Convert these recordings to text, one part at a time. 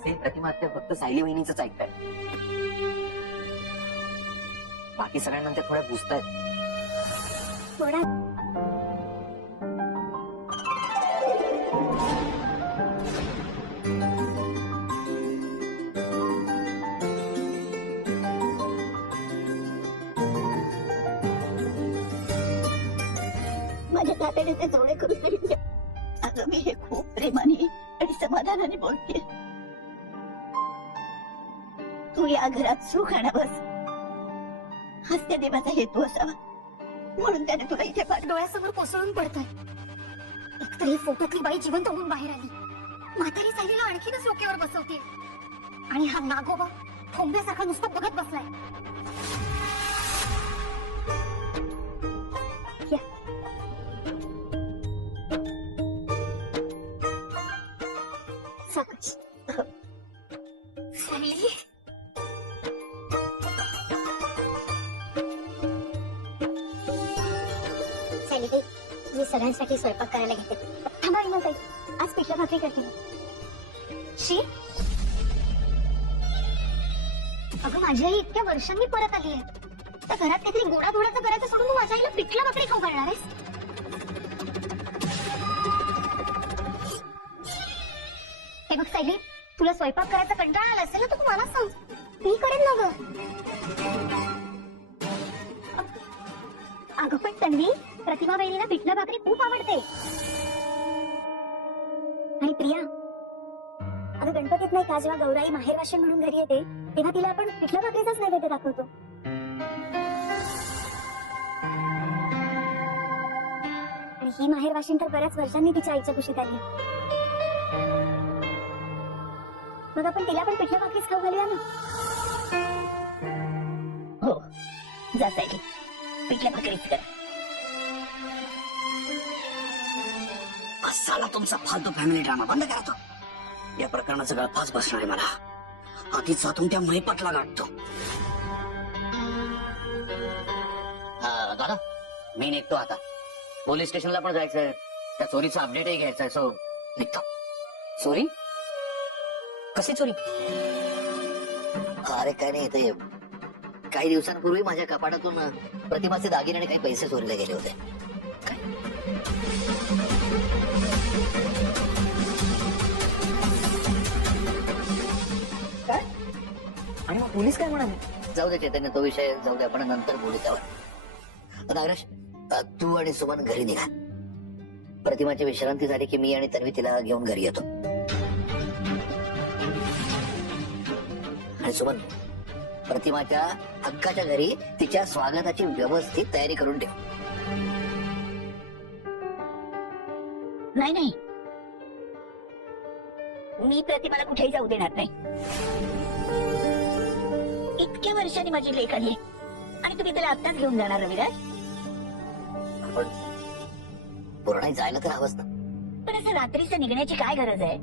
असेल प्रतिमा ते फक्त सायली वहिनीच ऐकताय. बाकी सगळ्यांनंतर थोड्या बुजतायत थोडा माझ्या तात्याने ते जोडे करून तरी अगं मी हे खूप प्रेमाने आणि समाधानाने बोलते. या घरात सुख आणावंस हाच त्या देवाचा हेतू असावा। म्हणून त्याने तुला इथे पाठवलं. डोळ्यासमोर कोसळून पडतोय. एकतर ही फोटोतली बाई जिवंत होऊन बाहेर आली. म्हातारी सायलीला आणखीनच डोक्यावर बसवते. आणि हा नागोबा ठोंब्यासारखा नुसतं बघत बसलाय. या. सगळ्यांसाठी स्वयंपाक करायला घेते. थांबा विनोद आज पिठलं भाकरी करते शी! अगं माझी आई इतक्या वर्षांनी परत आली आहे तर घरात काहीतरी गोडा धोडाचं करायचं सोडून तू माझ्या आईला पिठलं भाकरी खाऊ करणार आहेस? हे बघ सायली तुला स्वयंपाक करायचा कंटाळा आला असेल ना तर तू मला सांग. प्रतिमा बहिणीला पिठलं भाकरी खूप आवडते. आणि प्रिया अगं गणपतीत नाही का जेव्हा गौराई माहेरवाशी म्हणून घरी येते तेव्हा तिला आपण पिठलं भाकरीचाच नैवेद्य दाखवतो. आणि ही माहेरवाशी तर बऱ्याच वर्षांनी तिच्या आईच्या कुशीत आली. मग आपण तिला पण पिठलं भाकरीच खाऊ घालूया ना? हो. जाता येईल. पिठलं भाकरीच कर. बस तुमचा फालतू फॅमिली ड्रामा बंद करा तो. या प्रकरणाचा गळफास बसणार आहे मला. आधीच जातून त्या महिपटला गाठतो. दादा मी निघतो आता. पोलीस स्टेशनला पण जायचंय. त्या चोरीचा अपडेटही घ्यायचंय सो निघतो. चोरी? कशी चोरी? अरे काय नाही ते काही दिवसांपूर्वी माझ्या कपाटातून प्रतिमाचे दागिने आणि काही पैसे चोरीला गेले होते. पोलीस काय म्हणाले? जाऊ दे चैतन्य तो विषय जाऊ दे आपण नंतर बोलू त्यावर नागराज तू आणि सुमन घरी निघा. प्रतिमाची विश्रांती झाली की मी आणि तन्वी तिला घेऊन घरी येतो. आणि सुमन प्रतिमाच्या हक्काच्या घरी तिच्या स्वागताची व्यवस्थित तयारी करून ठेव. नाही नाही. मी प्रतिमाला कुठेही जाऊ देणार नाही. इतक्या वर्षांनी माझी लेख आली आणि तुम्ही त्याला आत्ताच घेऊन जाणार रविराज? पण पूर्ण जायला तर हवंच ना. पण असं रात्रीचं निघण्याची काय गरज आहे?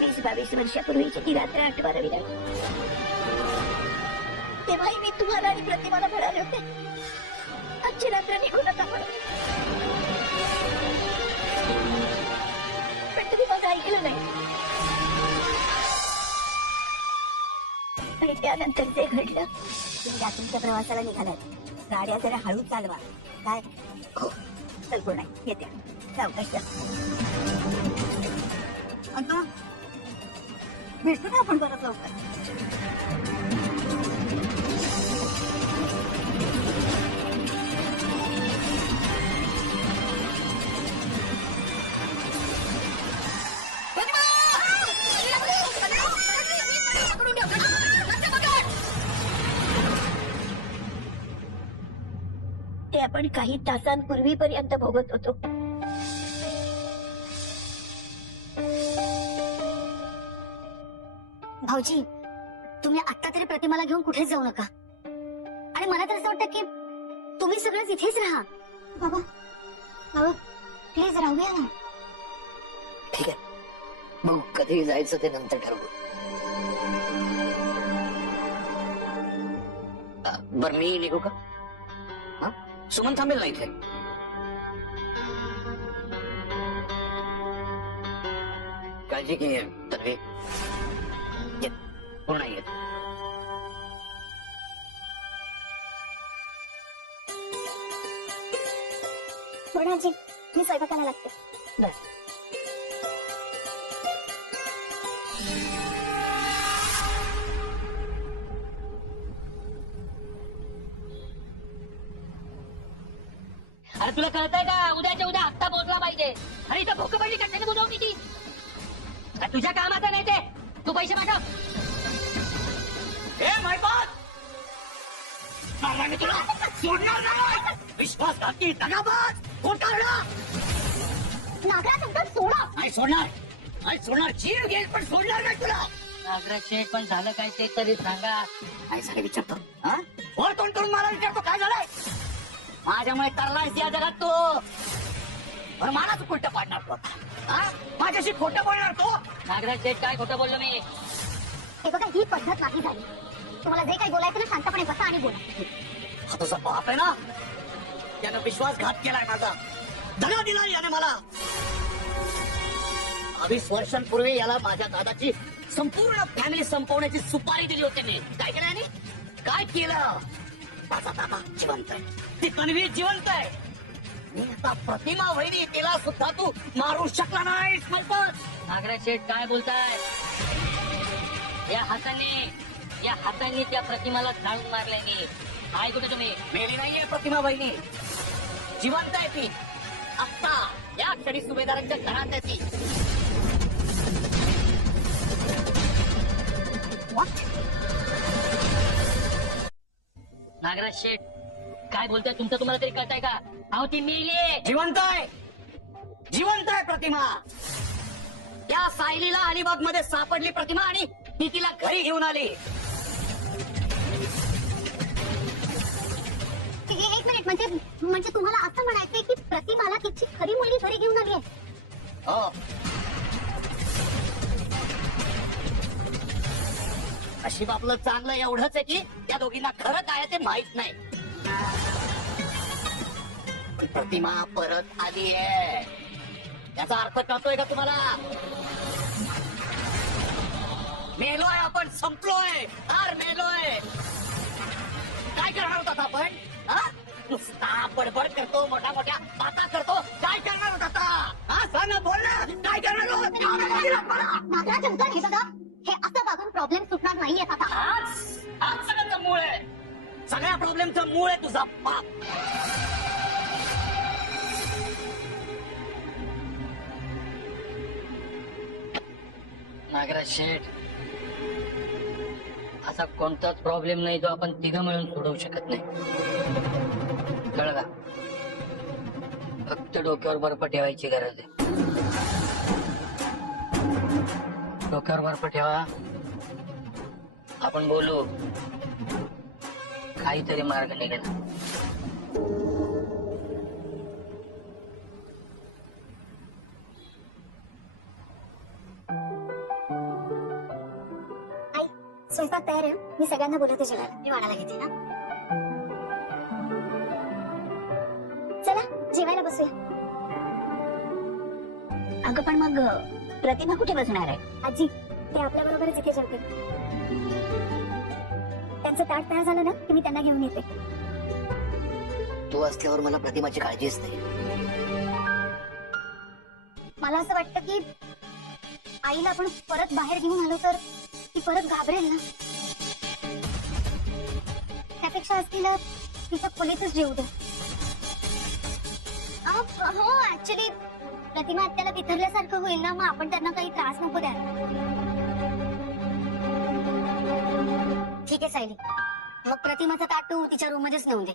वीस बावीस वर्षापूर्वीची ती रात्र आठवा रविराज. तेव्हाही मी तुम्हाला आणि प्रतिमाला म्हणाले होते. आजची रात्र निघू नका म्हणून. त्यानंतर जे घडलं तुम्ही रात्रीच्या प्रवासाला निघालात गाड्या जरा हळू चालवा. काय? हो. चल पूर्ण येते. सावकाश जा. अगं, ना आपण परत लवकर? ते आपण काही तासांपूर्वीपर्यंत भोगत होतो. भाऊजी तुम्ही आता तरी प्रतिमाला घेऊन कुठेच जाऊ नका. आणि मला तर असं वाटतं की तुम्ही सगळंच इथेच राहा. बाबा बाबा प्लीज राहूया ना. ठीक आहे. मग कधी जायचं ते नंतर ठरवू. बर मी निघू का? सुमन थांबेल ना इथे. काळजी घे तन्वी. कोण नाही येत पण आजी मी स्वयंपाकाला लागते. बस तुला कळतंय का? उद्याच्या उद्या हप्ता पोहोचला पाहिजे. अरे इथं भूक पडली कशाने बुजवली ती. तुझ्या कामाचं नाही ते. तू पैसे पाठव. हे मायबाद मी तुला सोडणार नाही. विश्वासघाती दगाबाज. घोटाळा नागराज अंकल सोडा. नाही सोडणार. नाही सोडणार. जीव घेईल पण सोडणार नाही तुला. नागराज शेठ पण झालं काय ते तरी सांगा. काय झालं विचारतो. हा? वर तोंड करून मला विचारतो. काय झालंय? माझ्यामुळे तरलायस या जगात तो. मलाच खोटं पाडणार तो. हा? माझ्याशी खोटं बोलणार तो? नागराज शेठ काय खोटं बोललो मी? हे बघा ही पद्धत नाही झाली. तुम्हाला जे काही बोलायचं ना शांतपणे बसा आणि बोला. हा तुझा बाप आहे ना त्यानं विश्वासघात केलाय माझा. दगा दिलाय याने मला. वीस वर्षांपूर्वी याला माझ्या दादाची संपूर्ण फॅमिली संपवण्याची सुपारी दिली होती मी. काय केलं याने? काय केलं? माझा दादा जिवंत. आहे ती तन्वी जिवंत आहे. मी आता प्रतिमा वहिनी तिला सुद्धा तू मारू शकला नाही नागराज शेठ काय बोलताय? या हाताने या हाताने त्या प्रतिमाला जाळून मारलंय मी. काय कुठे तुम्ही? मेली नाहीये प्रतिमा वहिनी. जिवंत आहे ती. आत्ता या क्षणी सुभेदारांच्या घरात आहे ती. नागराज शेठ काय बोलताय? तुमचं तुम्हाला तरी कळताय का? अहो ती मेली जिवंत आहे. जिवंत आहे प्रतिमा. त्या सायलीला अलिबागमध्ये सापडली प्रतिमा आणि ती तिला घरी घेऊन आली. एक मिनिट म्हणजे म्हणजे तुम्हाला असं म्हणायचंय की प्रतिमाला तिची खरी मुलगी घरी घेऊन आली आहे? हो. नशीब आपलं चांगलं एवढंच आहे की त्या दोघींना खरं काय ते माहीत नाही. पण प्रतिमा परत आली आहे. त्याचा अर्थ कळतोय का तुम्हाला? मेलोय आपण संपलोय. हार मेलोय. काय करणार होतात आपण? हा? नुसता बडबड करतो मोठ्या मोठ्या बाता करतो. काय करणार होता आता? हा सांग ना, बोल ना काय करणार होत? हे असं प्रॉब्लेम सुटणार नाहीये आता हाच हाच सगळ्याचं मूळ आहे. सगळ्या प्रॉब्लेमचं मूळ आहे तुझा बाप. नागराज शेठ असा कोणताच प्रॉब्लेम नाही जो आपण तिघं मिळून सोडवू शकत नाही. कळलं फक्त डोक्यावर बर्फ ठेवायची गरज आहे. डोक्यावर बर्फ ठेवा. आपण बोलू. काहीतरी मार्ग निघेल. आई स्वयंपाक तयार आहे मी सगळ्यांना बोलवते जेवायला. मी वाढायला घेते ना चला जेवायला बसूया. अगं पण मग प्रतिमा कुठे बसणार आहे? आजी. ते आपल्या बरोबरच इथे जेवते त्यांचं ताट तयार झालं ना की मी त्यांना घेऊन येते. तू असल्यावर मला प्रतिमाची काळजीच नाही. मला असं वाटतं की आईला आपण परत बाहेर घेऊन आलो तर ती परत घाबरेल ना. त्यापेक्षा असतील तिच्या खोलीतच जेवू दे. हो ऍक्च्युली प्रतिमा आत्याला बिथरल्यासारखं होईल ना मग आपण त्यांना काही त्रास नको द्या ठीक आहे सायली. मग प्रतिमाचं ताट तू तिच्या रूम मध्येच नेऊन दे.